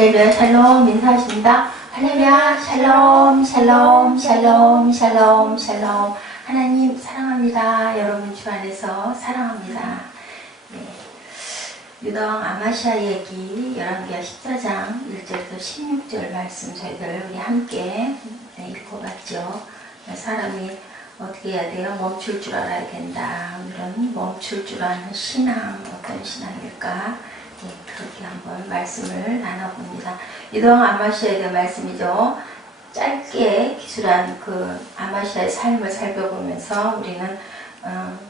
할렐루야 샬롬 인사하십니다. 할렐루야 샬롬 샬롬 샬롬 샬롬 샬롬. 하나님 사랑합니다. 여러분 주 안에서 사랑합니다. 네. 유다왕 아마시아 얘기 11개 14장 1절에서 16절 말씀 저희들 우리 함께 읽어봤죠. 사람이 어떻게 해야 돼요? 멈출 줄 알아야 된다. 오늘은 멈출 줄 아는 신앙, 어떤 신앙일까? 네, 그렇게 한번 말씀을 나눠봅니다. 유다왕 아마시아에 대한 말씀이죠. 짧게 기술한 그 아마시아의 삶을 살펴보면서 우리는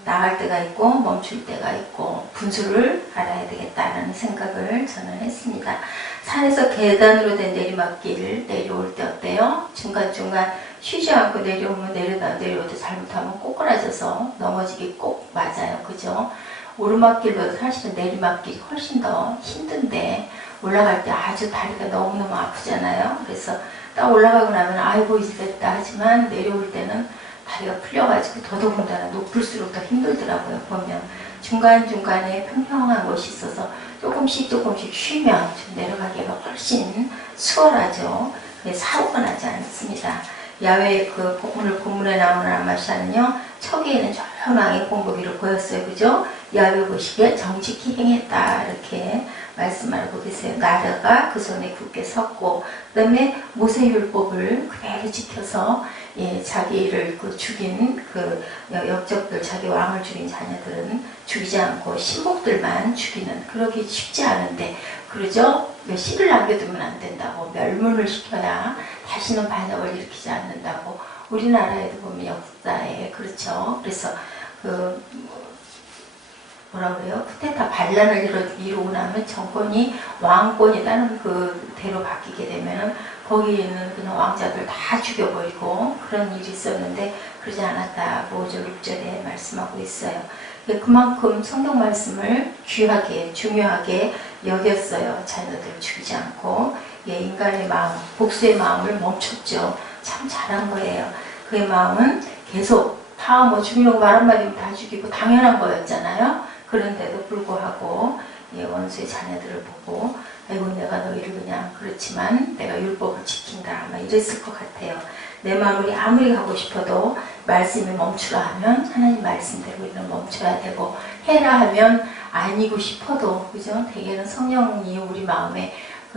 나갈 때가 있고 멈출 때가 있고 분수를 알아야 되겠다라는 생각을 저는 했습니다. 산에서 계단으로 된 내리막길 내려올 때 어때요? 중간중간 쉬지 않고 내려오면 내려오도 잘못하면 꼬꾸라져서 넘어지기 꼭 맞아요. 그죠? 오르막길보다 사실은 내리막길이 훨씬 더 힘든데 올라갈 때 아주 다리가 너무너무 아프잖아요. 그래서 딱 올라가고 나면 아이고 이랬다 하지만 내려올 때는 다리가 풀려가지고 더더군다나 높을수록 더 힘들더라고요. 보면 중간중간에 평평한 곳이 있어서 조금씩 쉬면 좀 내려가기가 훨씬 수월하죠. 사고가 나지 않습니다. 야외 오늘 본문에 나오는 아마시아는요, 초기에는 조용하게 공복이를 보였어요. 그죠? 야외 보시기에 정직히 행했다. 이렇게 말씀하고 계세요. 나라가 그 손에 굳게 섰고, 그 다음에 모세율법을 그대로 지켜서, 자기를 죽인 역적들, 자기 왕을 죽인 자녀들은 죽이지 않고 신복들만 죽이는, 그러기 쉽지 않은데, 그러죠? 씨를 남겨두면 안 된다고, 멸문을 시켜야 다시는 반역을 일으키지 않는다고. 우리나라에도 보면 역사에 그렇죠. 그래서 뭐라 그래요? 쿠데타 반란을 이루고 나면 정권이 왕권이 다른 대로 바뀌게 되면 거기에 있는 그냥 왕자들 다 죽여버리고 그런 일이 있었는데 그러지 않았다고 5절 6절에 말씀하고 있어요. 그만큼 성경 말씀을 귀하게 중요하게 여겼어요. 자녀들 죽이지 않고 인간의 마음, 복수의 마음을 멈췄죠. 참 잘한 거예요. 그의 마음은 계속 다 죽이려고 말 한마디면 다 죽이고 당연한 거였잖아요. 그런데도 불구하고 원수의 자녀들을 보고 아이고 내가 너희를 그냥 그렇지만 내가 율법을 지킨다 아마 이랬을 것 같아요. 내 마음이 아무리 가고 싶어도 말씀이 멈추라 하면 하나님 말씀대로 우리는 멈춰야 되고 해라 하면 아니고 싶어도 그죠? 대개는 성령이 우리 마음에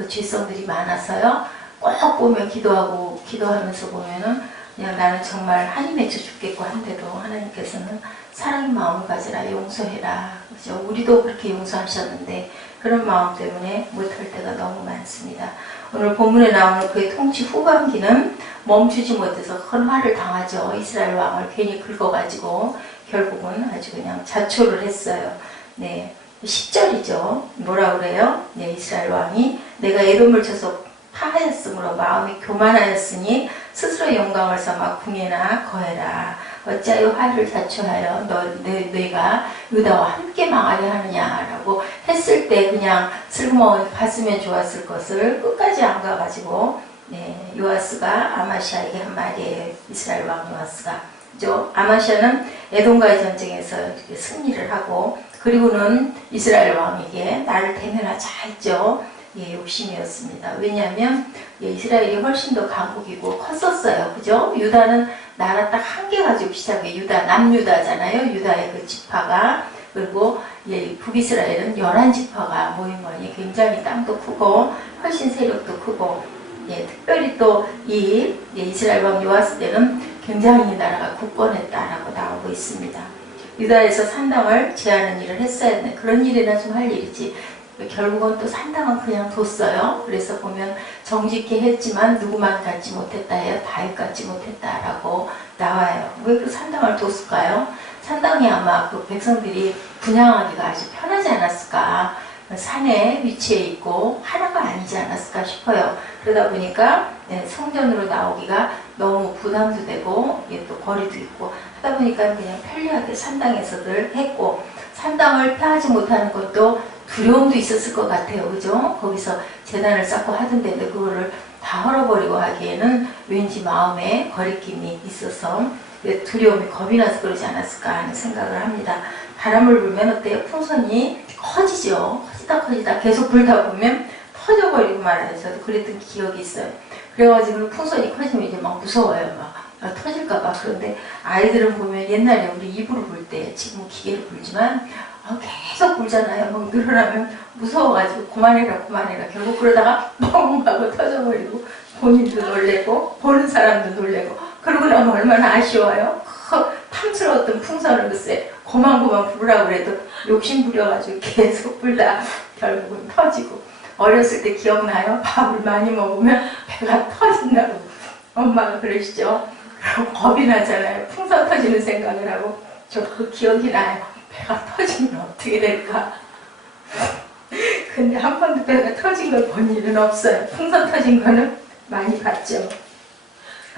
죄성들이 많아서요. 꼭 보면 기도하면서 보면은 그냥 나는 정말 한이 맺혀 죽겠고 한데도 하나님께서는 사랑의 마음을 가지라 용서해라. 그죠? 우리도 그렇게 용서하셨는데 그런 마음 때문에 못할 때가 너무 많습니다. 오늘 본문에 나오는 그의 통치 후반기는 멈추지 못해서 큰 화를 당하죠. 이스라엘 왕을 괜히 긁어가지고 결국은 아주 그냥 자초를 했어요. 네, 10절이죠. 뭐라 그래요? 네, 이스라엘 왕이 내가 에돔을 쳐서 파하였으므로 마음이 교만하였으니 스스로 영광을 삼아 궁예나 거해라. 어찌하여 화를 자초하여 너희가 유다와 함께 망하려 하느냐라고 했을 때 그냥 슬그머니 갔으면 좋았을 것을 끝까지 안 가가지고 요아스가 아마시아에게 한 말이에요. 이스라엘 왕 요아스가. 아마시아는 에돔과의 전쟁에서 이렇게 승리를 하고 그리고는 이스라엘 왕에게 나를 대면하자 했죠. 욕심이었습니다. 왜냐하면 이스라엘이 훨씬 더 강국이고 컸었어요. 그죠? 유다는 나라 딱 한 개 가지고 시작해. 남유다잖아요. 유다의 그 지파가. 그리고 북이스라엘은 11지파가 모인 거니 굉장히 땅도 크고 훨씬 세력도 크고 특별히 또 이스라엘 왕 요아스 때는 굉장히 나라가 굳건했다라고 나오고 있습니다. 유다에서 산당을 제하는 일을 했어야 했는데 그런 일이나 좀 할 일이지 결국은 또 산당은 그냥 뒀어요. 그래서 보면 정직히 했지만 누구만 갖지 못했다 해요. 다윗 갖지 못했다라고 나와요. 왜 그 산당을 뒀을까요? 산당이 아마 그 백성들이 분양하기가 아주 편하지 않았을까. 산에 위치해 있고 하나가 아니지 않았을까 싶어요. 그러다 보니까 성전으로 나오기가 너무 부담도 되고 또 거리도 있고 하다 보니까 그냥 편리하게 산당에서들 했고 산당을 펴하지 못하는 것도 두려움도 있었을 것 같아요. 그죠? 거기서 재단을 쌓고 하던데 그거를 다 헐어버리고 하기에는 왠지 마음에 거리낌이 있어서 두려움이 겁이 나서 그러지 않았을까 하는 생각을 합니다. 바람을 불면 어때요? 풍선이 커지죠. 커지다 계속 불다 보면 터져버리고 말아요. 저도 그랬던 기억이 있어요. 그래가지고 풍선이 커지면 이제 막 무서워요. 막 터질까봐. 그런데 아이들은 보면 옛날에 우리 입으로 불 때, 지금 기계로 불지만 계속 불잖아요. 막 늘어나면 무서워가지고 그만해라 결국 그러다가 뻥 하고 터져버리고 본인도 놀래고 보는 사람도 놀래고 그러고 나면 얼마나 아쉬워요. 탐스러웠던 풍선을 글쎄 고만고만 불으라고 그래도 욕심 부려가지고 계속 불다 결국은 터지고. 어렸을 때 기억나요? 밥을 많이 먹으면 배가 터진다고 엄마가 그러시죠. 그럼 겁이 나잖아요. 풍선 터지는 생각을 하고. 저 그 기억이 나요. 배가 터지면 어떻게 될까? 근데 한 번도 배가 터진 걸 본 일은 없어요. 풍선 터진 거는 많이 봤죠.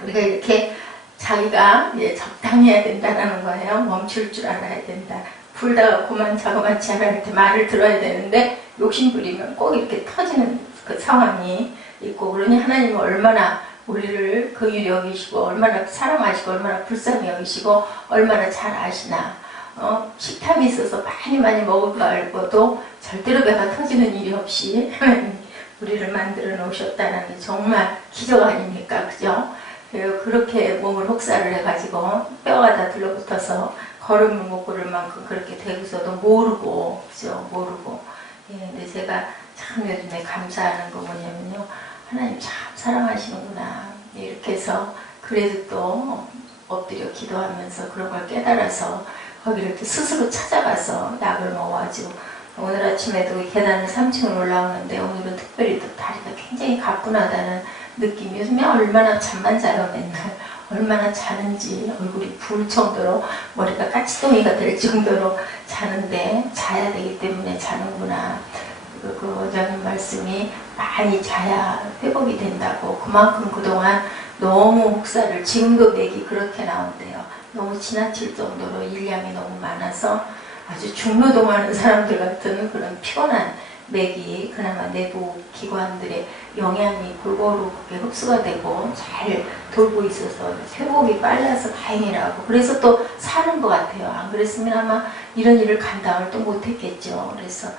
우리가 이렇게 자기가 적당히 해야 된다는 거예요. 멈출 줄 알아야 된다. 불다가 그만 자그마치 하라 할 때 말을 들어야 되는데 욕심 부리면 꼭 이렇게 터지는 그 상황이 있고. 그러니 하나님은 얼마나 우리를 긍휼히 여기시고 얼마나 사랑하시고 얼마나 불쌍히 여기시고 얼마나 잘 아시나. 식탐이 있어서 많이 먹을 거 알고도 절대로 배가 터지는 일이 없이 우리를 만들어 놓으셨다는 게 정말 기적 아닙니까? 그죠? 그렇게 몸을 혹사를 해가지고 뼈가 다 들러붙어서 걸음을 못 걸을 만큼 그렇게 되고서도 모르고, 그죠? 모르고. 근데 제가 참 요즘에 감사하는 거 뭐냐면요. 하나님 참 사랑하시는구나. 이렇게 해서 그래도 또 엎드려 기도하면서 그런 걸 깨달아서 거기를 또 스스로 찾아가서 약을 먹어가지고 오늘 아침에도 계단을 3층을 올라오는데 오늘은 특별히 또 다리가 굉장히 가뿐하다는 느낌이. 요즘에 얼마나 잠만 자요 맨날. 얼마나 자는지 얼굴이 부을 정도로 머리가 까치동이가 될 정도로 자는데 자야 되기 때문에 자는구나. 그 원장님 말씀이 많이 자야 회복이 된다고. 그만큼 그동안 너무 혹사를, 지금도 맥이 그렇게 나온대요. 너무 지나칠 정도로 일량이 너무 많아서 아주 중노동하는 사람들 같은 그런 피곤한 맥이 그나마 내부 기관들의 영양이 골고루 흡수가 되고 잘 돌고 있어서 회복이 빨라서 다행이라고. 그래서 또 사는 것 같아요. 안 그랬으면 아마 이런 일을 감당을 또 못했겠죠. 그래서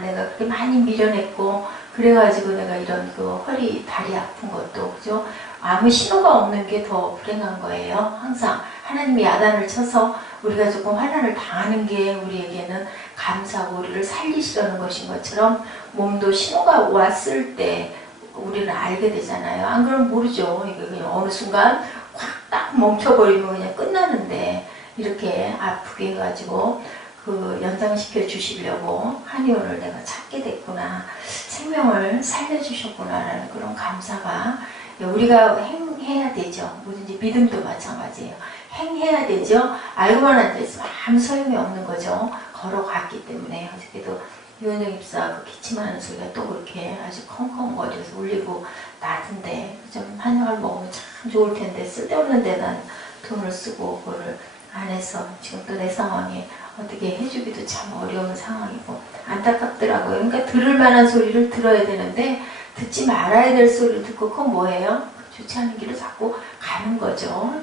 내가 그렇게 많이 미련했고 그래가지고 내가 이런 그 허리 다리 아픈 것도, 그죠? 아무 신호가 없는 게 더 불행한 거예요. 항상 하나님이 야단을 쳐서 우리가 조금 환난을 당하는 게 우리에게는 감사하고 우리를 살리시려는 것인 것처럼 몸도 신호가 왔을 때 우리는 알게 되잖아요. 안 그러면 모르죠. 이거 그냥 어느 순간 확 딱 멈춰버리면 그냥 끝나는데 이렇게 아프게 해가지고 그 연장시켜 주시려고 한의원을 내가 찾게 됐구나. 생명을 살려주셨구나라는 그런 감사가 우리가 행해야 되죠. 뭐든지 믿음도 마찬가지예요. 행해야 되죠. 알고만 앉아있으면 아무 소용이 없는 거죠. 걸어갔기 때문에. 어저께도 유원정 입사 그 기침하는 소리가 또 그렇게 아주 컹컹거려서 울리고 나던데 좀 한약을 먹으면 참 좋을 텐데 쓸데없는 데 난 돈을 쓰고 그거를 안 해서 지금 또 내 상황에 어떻게 해주기도 참 어려운 상황이고 안타깝더라고요. 그러니까 들을 만한 소리를 들어야 되는데 듣지 말아야 될 소리를 듣고 그건 뭐예요? 좋지 않은 길을 자꾸 가는 거죠.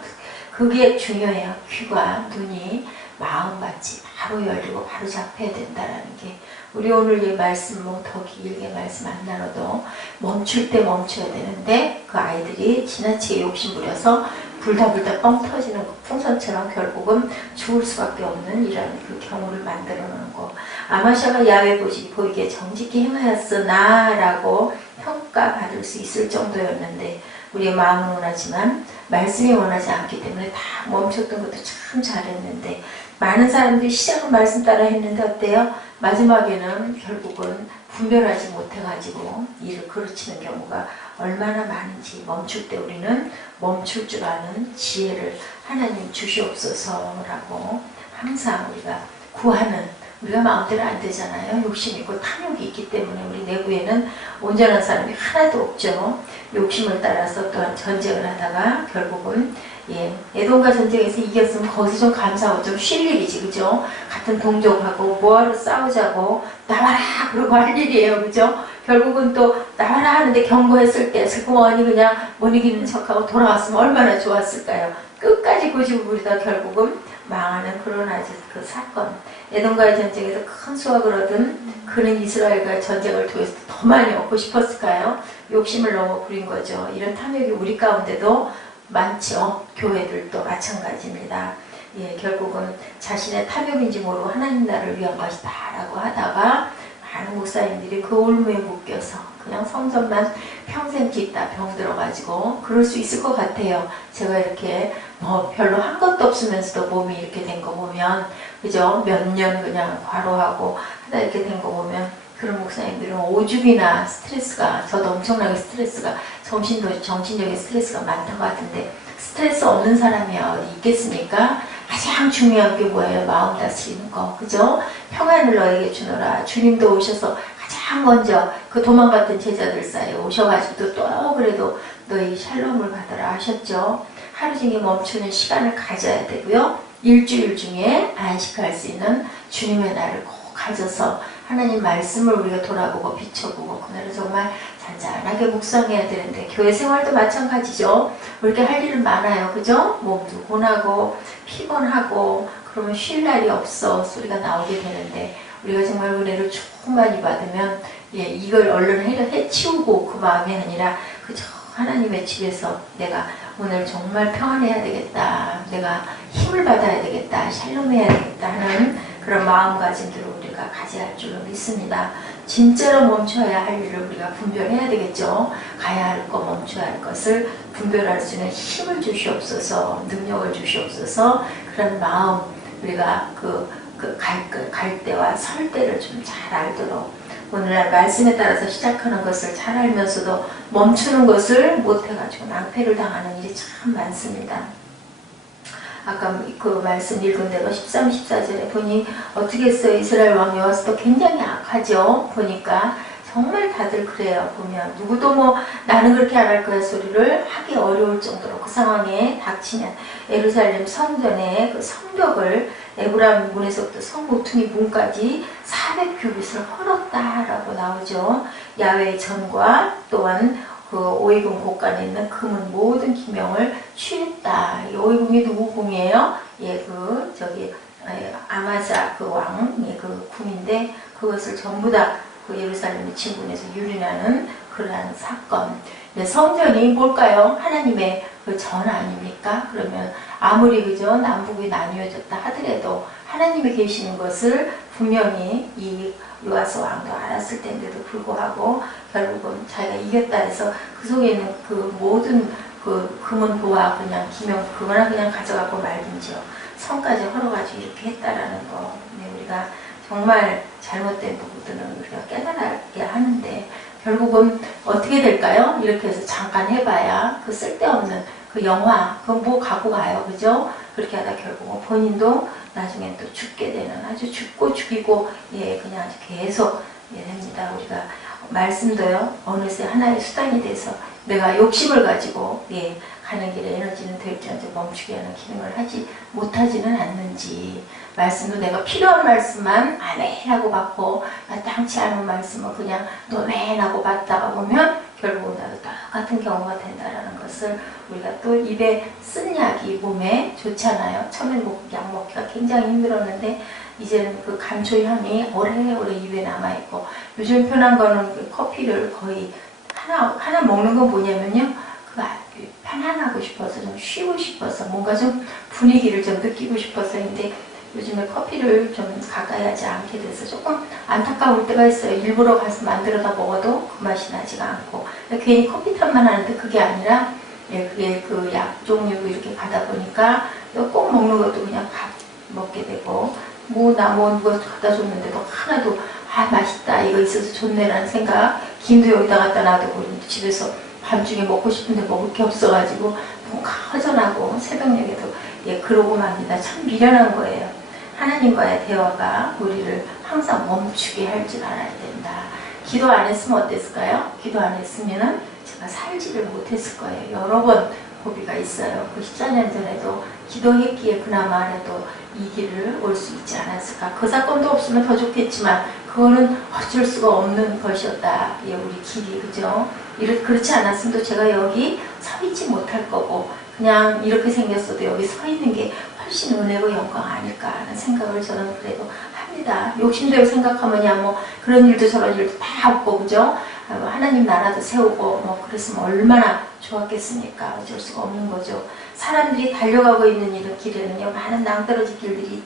그게 중요해요. 귀와 눈이 마음같이 바로 열리고 바로 잡혀야 된다는 게. 우리 오늘 이 말씀 뭐 더 길게 말씀 안 나눠도 멈출 때 멈춰야 되는데 그 아이들이 지나치게 욕심부려서 불다 뻥 터지는 그 풍선처럼 결국은 죽을 수밖에 없는 이런 그 경우를 만들어 놓는 거. 아마샤가 야외 보이게 정직히 행하였으나 라고 평가받을 수 있을 정도였는데 우리의 마음은 원하지만 말씀이 원하지 않기 때문에 다 멈췄던 것도 참 잘했는데 많은 사람들이 시작은 말씀 따라 했는데 어때요? 마지막에는 결국은 분별하지 못해가지고 일을 그르치는 경우가 얼마나 많은지. 멈출 때 우리는 멈출 줄 아는 지혜를 하나님 주시옵소서라고 항상 우리가 구하는, 우리가 마음대로 안 되잖아요. 욕심이 있고 탐욕이 있기 때문에 우리 내부에는 온전한 사람이 하나도 없죠. 욕심을 따라서 또한 전쟁을 하다가 결국은 에돔과 전쟁에서 이겼으면 거기서 좀 감사하고 좀 쉴 일이지, 그죠? 같은 동족하고 뭐하러 싸우자고 나와라 그러고 할 일이에요, 그죠? 결국은 또 나와라 하는데 경고했을 때 슬그머니 그냥 못 이기는 척하고 돌아왔으면 얼마나 좋았을까요? 끝까지 고집을 부리다 결국은 망하는 그런 아주 그 사건. 에돔과의 전쟁에서 큰 수확을 얻은 그는 이스라엘과의 전쟁을 통해서 더 많이 얻고 싶었을까요? 욕심을 너무 부린 거죠. 이런 탐욕이 우리 가운데도 많죠. 교회들도 마찬가지입니다. 예, 결국은 자신의 탐욕인지 모르고 하나님 나라를 위한 것이다 라고 하다가 많은 목사님들이 그 올무에 묶여서 그냥 성전만 평생 짓다 병들어가지고 그럴 수 있을 것 같아요. 제가 이렇게 뭐 별로 한 것도 없으면서도 몸이 이렇게 된 거 보면, 그죠? 몇 년 그냥 과로하고 하다 이렇게 된 거 보면 그런 목사님들은 오죽이나 스트레스가, 저도 엄청나게 스트레스가, 정신적인 스트레스가 많던 것 같은데, 스트레스 없는 사람이 어디 있겠습니까? 가장 중요한 게 뭐예요? 마음 다스리는 거, 그죠? 평안을 너에게 주노라. 주님도 오셔서 가장 먼저 그 도망갔던 제자들 사이에 오셔가지고 또 그래도 너희 샬롬을 받아라 하셨죠. 하루 종일 멈추는 시간을 가져야 되고요. 일주일 중에 안식할 수 있는 주님의 날을 꼭 가져서 하나님 말씀을 우리가 돌아보고 비춰보고 그날은 정말 잔잔하게 묵상해야 되는데, 교회 생활도 마찬가지죠. 이렇게 할 일은 많아요. 그죠? 몸도 고나고 피곤하고 그러면 쉴 날이 없어 소리가 나오게 되는데, 우리가 정말 은혜를 충만히 받으면 이걸 얼른 해치우고 그 마음이 아니라 그저 하나님의 집에서 내가 오늘 정말 평안해야 되겠다, 내가 힘을 받아야 되겠다, 샬롬해야 되겠다 하는 그런 마음가짐들을 우리가 가져야 할 줄로 믿습니다. 진짜로 멈춰야 할 일을 우리가 분별해야 되겠죠. 가야 할 것, 멈춰야 할 것을 분별할 수 있는 힘을 주시옵소서, 능력을 주시옵소서. 그런 마음, 우리가 갈 때와 설 때를 좀 잘 알도록, 오늘날 말씀에 따라서 시작하는 것을 잘 알면서도 멈추는 것을 못해가지고 낭패를 당하는 일이 참 많습니다. 아까 그 말씀 읽은 대로 13, 14절에 보니 어떻게 했어요? 이스라엘 왕 여호와스도 굉장히 악하죠. 보니까 정말 다들 그래요. 보면 누구도 뭐 나는 그렇게 안 할 거야 소리를 하기 어려울 정도로 그 상황에 닥치면 예루살렘 성전의 그 성벽을 에브라임 문에서부터 성 모퉁이 문까지 400규빗을 헐었다라고 나오죠. 야외의 전과 또한 그 오이궁 곳간에 있는 금은 모든 기명을 취했다. 이 오이궁이 누구 궁이에요? 아마자 그 왕의 그 궁인데, 그것을 전부 다 그 예루살렘의 진군에서 유린하는 그러한 사건. 성전이 뭘까요? 하나님의 그 전 아닙니까? 그러면 아무리 그저 남북이 나뉘어졌다 하더라도 하나님이 계시는 것을 분명히 이 요아스 왕도 알았을 텐데도 불구하고 결국은 자기가 이겼다 해서 그 속에 있는 그 모든 그 금은 보아 그냥 기명 그거나 그냥 가져가고 말든지요. 성까지 헐어가지고 이렇게 했다라는 거. 우리가 정말 잘못된 부분들은 우리가 깨달아야 하는데, 결국은 어떻게 될까요? 이렇게 해서 잠깐 해봐야 그 쓸데없는 그 영화, 그건 뭐 갖고 가요, 그죠? 그렇게 하다 결국은 본인도 나중에 또 죽게 되는, 아주 죽고 죽이고, 그냥 아주 계속 됩니다. 우리가 말씀도요, 어느새 하나의 수단이 돼서 내가 욕심을 가지고, 가는 길에 에너지는 될지언정 멈추게 하는 기능을 하지 못하지는 않는지, 말씀도 내가 필요한 말씀만 아멘하고 받고 마땅치 않은 말씀은 그냥 노멘하고 받다가 보면 결국은 나도 똑같은 경우가 된다는 것을, 우리가 또 입에 쓴 약이 몸에 좋잖아요. 처음엔 약 먹기가 굉장히 힘들었는데 이제는 그 감초 향이 오래오래 입에 남아있고, 요즘 편한 거는 그 커피를 거의 하나 먹는 건 뭐냐면요, 편안하고 싶어서, 좀 쉬고 싶어서, 뭔가 좀 분위기를 좀 느끼고 싶어서인데, 요즘에 커피를 좀 가까이 하지 않게 돼서 조금 안타까울 때가 있어요. 일부러 가서 만들어다 먹어도 그 맛이 나지가 않고, 괜히 커피 탓만 하는데 그게 아니라, 그게 그 약 종류 이렇게 가다 보니까 꼭 먹는 것도 그냥 밥 먹게 되고, 누가 갖다 줬는데도 하나도 맛있다, 이거 있어서 좋네라는 생각, 김도 여기다 갖다 놔두고 집에서 밤중에 먹고 싶은데 먹을 게 없어가지고 뭔가 허전하고 새벽녘에도 그러고 맙니다. 참 미련한 거예요. 하나님과의 대화가 우리를 항상 멈추게 할 줄 알아야 된다. 기도 안 했으면 어땠을까요? 기도 안 했으면 제가 살지를 못했을 거예요. 여러 번 고비가 있어요. 그 14년 전에도 기도했기에 그나마라도 이 길을 올 수 있지 않았을까. 그 사건도 없으면 더 좋겠지만 그거는 어쩔 수가 없는 것이었다. 우리 길이, 그죠? 그렇지 않았으면 또 제가 여기 서 있지 못할 거고, 그냥 이렇게 생겼어도 여기 서 있는 게 훨씬 은혜고 영광 아닐까 하는 생각을 저는 그래도 합니다. 욕심대로 생각하면야 뭐 그런 일도 저런 일도 다 없고 그죠? 하나님 나라도 세우고 뭐 그랬으면 얼마나 좋았겠습니까? 어쩔 수가 없는 거죠. 사람들이 달려가고 있는 이런 길에는요 많은 낭떠러지 길들이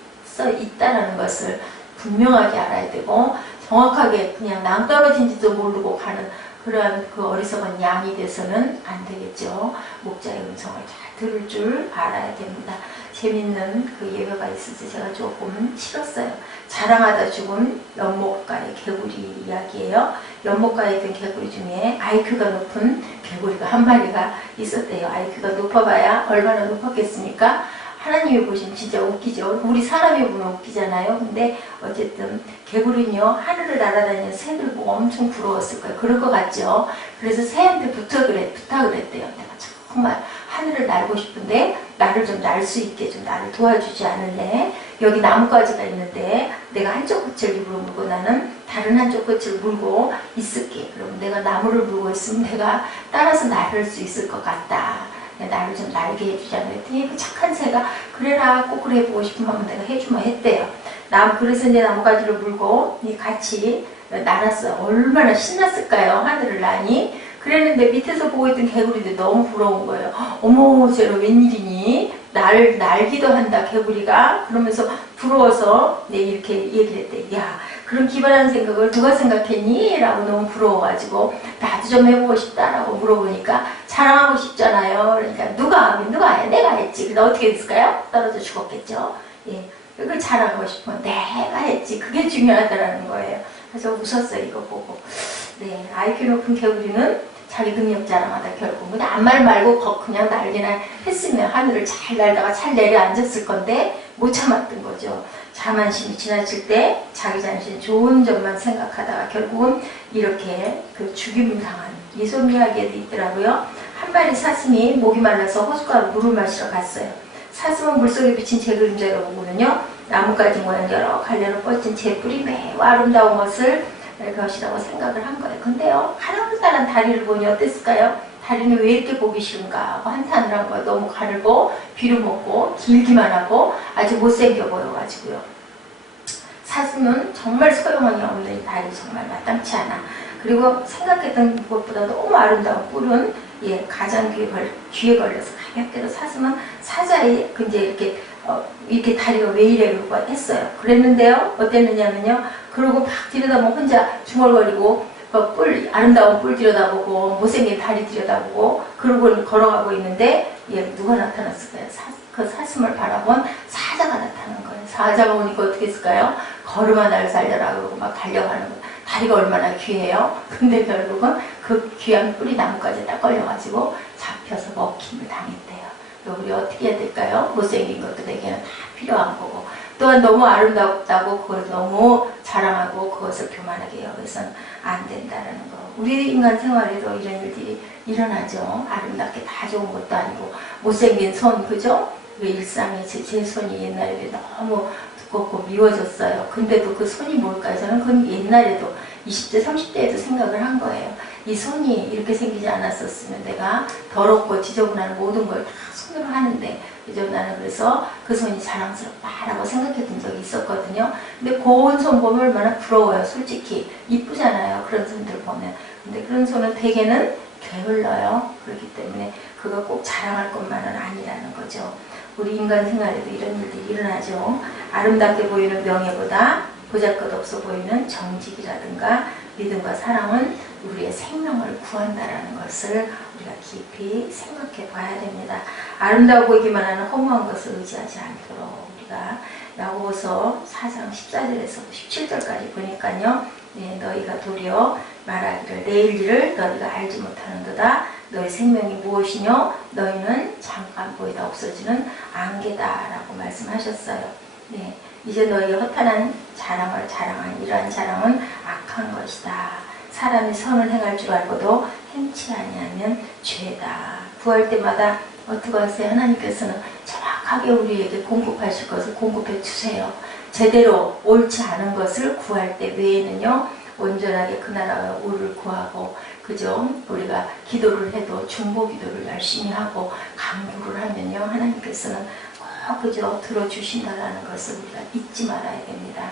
있다는 것을 분명하게 알아야 되고, 정확하게 그냥 낭떠러진지도 모르고 가는 그러한 그 어리석은 양이 돼서는 안 되겠죠. 목자의 음성을 잘 들을 줄 알아야 됩니다. 재밌는 그 예배가 있어서 제가 조금 싫었어요. 자랑하다 죽은 연못가의 개구리 이야기예요. 연못가에 있던 개구리 중에 IQ가 높은 개구리가 한 마리가 있었대요. IQ가 높아봐야 얼마나 높았겠습니까? 하나님이 보시면 진짜 웃기죠. 우리 사람이 보면 웃기잖아요. 근데 어쨌든 개구리는요 하늘을 날아다니는 새들 보고 엄청 부러웠을 거예요. 그럴 것 같죠. 그래서 새한테 부탁을 했대요. 내가 정말 하늘을 날고 싶은데 나를 좀 날 수 있게 좀 나를 도와주지 않을래? 여기 나뭇가지가 있는데 내가 한쪽 끝을 입으로 물고 나는 다른 한쪽 끝을 물고 있을게. 그럼 내가 나무를 물고 있으면 내가 따라서 나를 수 있을 것 같다. 나를 좀 날게 해주자고 했더니 그 착한 새가 그래라, 꼭 그래 보고 싶으면 내가 해주면 했대요. 그래서 이제 나뭇가지를 물고 같이 날았어요. 얼마나 신났을까요? 하늘을 나니. 그랬는데 밑에서 보고 있던 개구리들 너무 부러운 거예요. 어머, 쟤는 웬일이니? 나를 날기도 한다, 개구리가. 그러면서 부러워서 이렇게 얘기를 했대. 야, 그런 기발한 생각을 누가 생각했니? 라고 너무 부러워가지고 나도 좀 해보고 싶다라고 물어보니까 자랑하고 싶잖아요. 그러니까 누가 해? 내가 했지. 근데 어떻게 됐을까요? 떨어져 죽었겠죠. 예, 그걸 자랑하고 싶으면 내가 했지. 그게 중요하다라는 거예요. 그래서 웃었어요, 이거 보고. 네, IQ 높은 개구리는 자기 능력 자랑하다 결국 그냥 아무 말 말고 그냥 날기나 했으면 하늘을 잘 날다가 잘 내려앉았을 건데 못 참았던 거죠. 자만심이 지나칠 때 자기 자신의 좋은 점만 생각하다가 결국은 이렇게 그 죽임을 당한 이솝 이야기에도 있더라고요. 한 마리 사슴이 목이 말라서 호숫가로 물을 마시러 갔어요. 사슴은 물속에 비친 제 그림자를 보고는요, 나뭇가지 모양 여러 갈래로 뻗친 제 뿔이 매우 아름다운 것이라고 생각을 한 거예요. 근데요, 가느다란 다리를 보니 어땠을까요? 다리는 왜 이렇게 보기 싫은가 하고 한탄을 한 거예요. 너무 가늘고 비루먹고 길기만 하고 아주 못생겨 보여가지고요. 사슴은 정말 소용이 없는 다리, 정말 마땅치 않아. 그리고 생각했던 것보다 너무 아름다운 뿔은 가장 귀에 걸려서 가볍게도 사슴은 사자에 이제 이렇게 다리가 왜 이래 그러고 했어요. 그랬는데요, 어땠느냐면요, 그러고 막 들여다보면 혼자 중얼거리고 아름다운 뿔 들여다보고 못생긴 다리 들여다보고 그러고 걸어가고 있는데 누가 나타났을까요? 그 사슴을 바라본 사자가 나타난 거예요. 사자가 오니까 어떻게 했을까요? 걸음아 날 살려라 그러고 막 달려가는 거예요. 다리가 얼마나 귀해요? 근데 결국은 그 귀한 뿔이 나뭇가지에 딱 걸려가지고 잡혀서 먹힘을 당했대요. 우리 어떻게 해야 될까요? 못생긴 것도 내게는 다 필요한 거고, 또한 너무 아름답다고 그걸 너무 자랑하고 그것을 교만하게 여기서는 안 된다는 거. 우리 인간 생활에도 이런 일들이 일어나죠. 아름답게 다 좋은 것도 아니고 못생긴 손, 그죠? 왜 일상에 제 손이 옛날에 너무 두껍고 미워졌어요. 근데도 그 손이 뭘까요? 저는 그건 옛날에도 20대 30대에도 생각을 한 거예요. 이 손이 이렇게 생기지 않았었으면 내가 더럽고 지저분한 모든 걸 다 손으로 하는데, 그죠? 나는 그래서 그 손이 자랑스럽다라고 생각했던 적이 있었거든요. 근데 고운 손 보면 얼마나 부러워요. 솔직히 이쁘잖아요, 그런 손들 보면. 근데 그런 손은 대개는 게을러요. 그렇기 때문에 그거 꼭 자랑할 것만은 아니라는 거죠. 우리 인간 생활에도 이런 일들이 일어나죠. 아름답게 보이는 명예보다 보잘것없어 보이는 정직이라든가 믿음과 사랑은 우리의 생명을 구한다라는 것을 우리가 깊이 생각해 봐야 됩니다. 아름다워 보이기만 하는 허무한 것을 의지하지 않도록 우리가 야고보서 4장 14절에서 17절까지 보니까요, 너희가 도리어 말하기를 내일 일을 너희가 알지 못하는도다. 너희 생명이 무엇이뇨? 너희는 잠깐 보이다 없어지는 안개다라고 말씀하셨어요. 네, 이제 너희 허탄한 자랑을 자랑한 이러한 자랑은 악한 것이다. 사람이 선을 행할 줄 알고도 행치 아니하면 죄다. 구할 때마다 어떻게 하세요? 하나님께서는 정확하게 우리에게 공급하실 것을 공급해 주세요. 제대로 옳지 않은 것을 구할 때 외에는요, 온전하게 그 나라와 의를 구하고, 그죠? 우리가 기도를 해도 중보 기도를 열심히 하고 간구를 하면요, 하나님께서는 그저 들어주신다라는 것을 우리가 잊지 말아야 됩니다.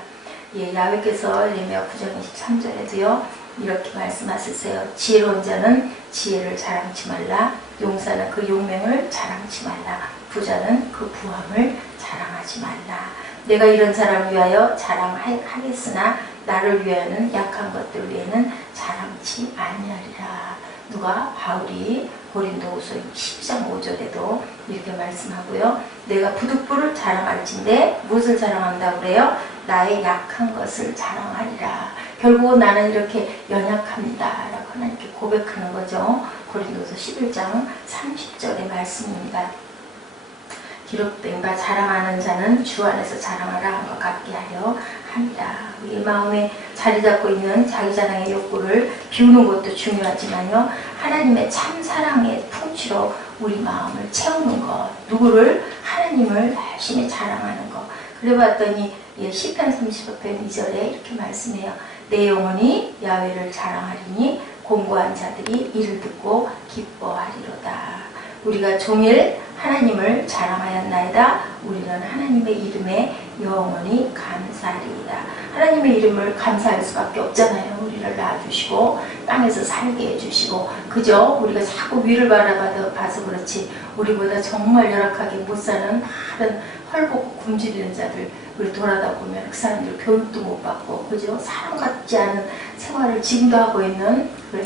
예, 야훼께서 예레미야 9장 23절에도요 이렇게 말씀하셨어요. 지혜로운 자는 지혜를 자랑치 말라. 용사는 그 용맹을 자랑치 말라. 부자는 그 부함을 자랑하지 말라. 내가 이런 사람을 위하여 자랑하겠으나 나를 위하여는 약한 것들 외에는 자랑치 아니하리라. 누가? 바울이 고린도후서 10장 5절에도 이렇게 말씀하고요. 내가 부득불을 자랑할진대 무엇을 자랑한다고 그래요? 나의 약한 것을 자랑하리라. 결국은 나는 이렇게 연약합니다 라고 하나님께 고백하는 거죠. 고린도서 11장 30절의 말씀입니다. 기록된 바 자랑하는 자는 주 안에서 자랑하라 한 것 같게 하려 합니다. 우리 마음에 자리 잡고 있는 자기 자랑의 욕구를 비우는 것도 중요하지만요. 하나님의 참 사랑의 풍치로 우리 마음을 채우는 것. 누구를? 하나님을 열심히 자랑하는 것. 그래 봤더니 시편 30편 2절에 이렇게 말씀해요. 내 영혼이 야훼를 자랑하리니 공고한 자들이 이를 듣고 기뻐하리로다. 우리가 종일 하나님을 자랑하였나이다. 우리는 하나님의 이름에 영원히 감사하리이다. 하나님의 이름을 감사할 수밖에 없잖아요. 우리를 낳아주시고 땅에서 살게 해주시고 그저 우리가 자꾸 위를 바라봐서 그렇지 우리보다 정말 열악하게 못 사는 다른 헐벗고 굶주리는 자들 우리 돌아다 보면 그 사람들 교육도 못 받고 그저 사람 같지 않은 생활을 지금도 하고 있는 그런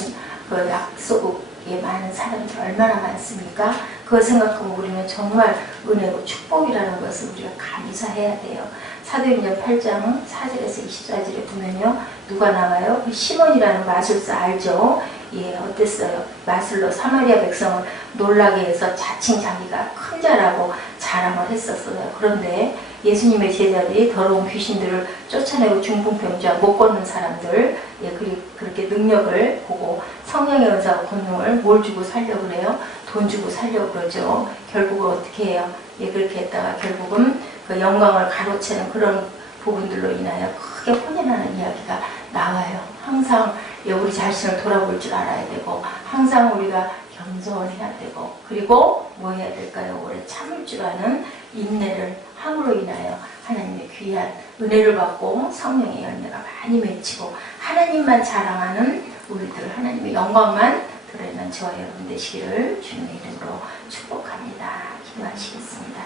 그 약소국에 많은 사람들 얼마나 많습니까? 그걸 생각하면 우리는 정말 은혜고 축복이라는 것을 우리가 감사해야 돼요. 사도행전 8장 4절에서 24절에 보면요. 누가 나와요? 시몬이라는 마술사 알죠? 예, 어땠어요? 마술로 사마리아 백성을 놀라게 해서 자칭 자기가 큰 자라고 자랑을 했었어요. 그런데 예수님의 제자들이 더러운 귀신들을 쫓아내고 중풍병자 못 걷는 사람들 그렇게 능력을 보고 성령의 은사와 권능을 뭘 주고 살려고 그래요? 돈 주고 살려고 그러죠. 결국은 어떻게 해요? 그렇게 했다가 결국은 그 영광을 가로채는 그런 부분들로 인하여 크게 혼인하는 이야기가 나와요. 항상 우리 자신을 돌아볼 줄 알아야 되고 항상 우리가 겸손해야 되고 그리고 뭐 해야 될까요? 오래 참을 줄 아는 인내를 함으로 인하여 하나님의 귀한 은혜를 받고 성령의 열매가 많이 맺히고 하나님만 자랑하는 우리들 하나님의 영광만 드러내는 저와 여러분 되시기를 주님의 이름으로 축복합니다. 기도하시겠습니다.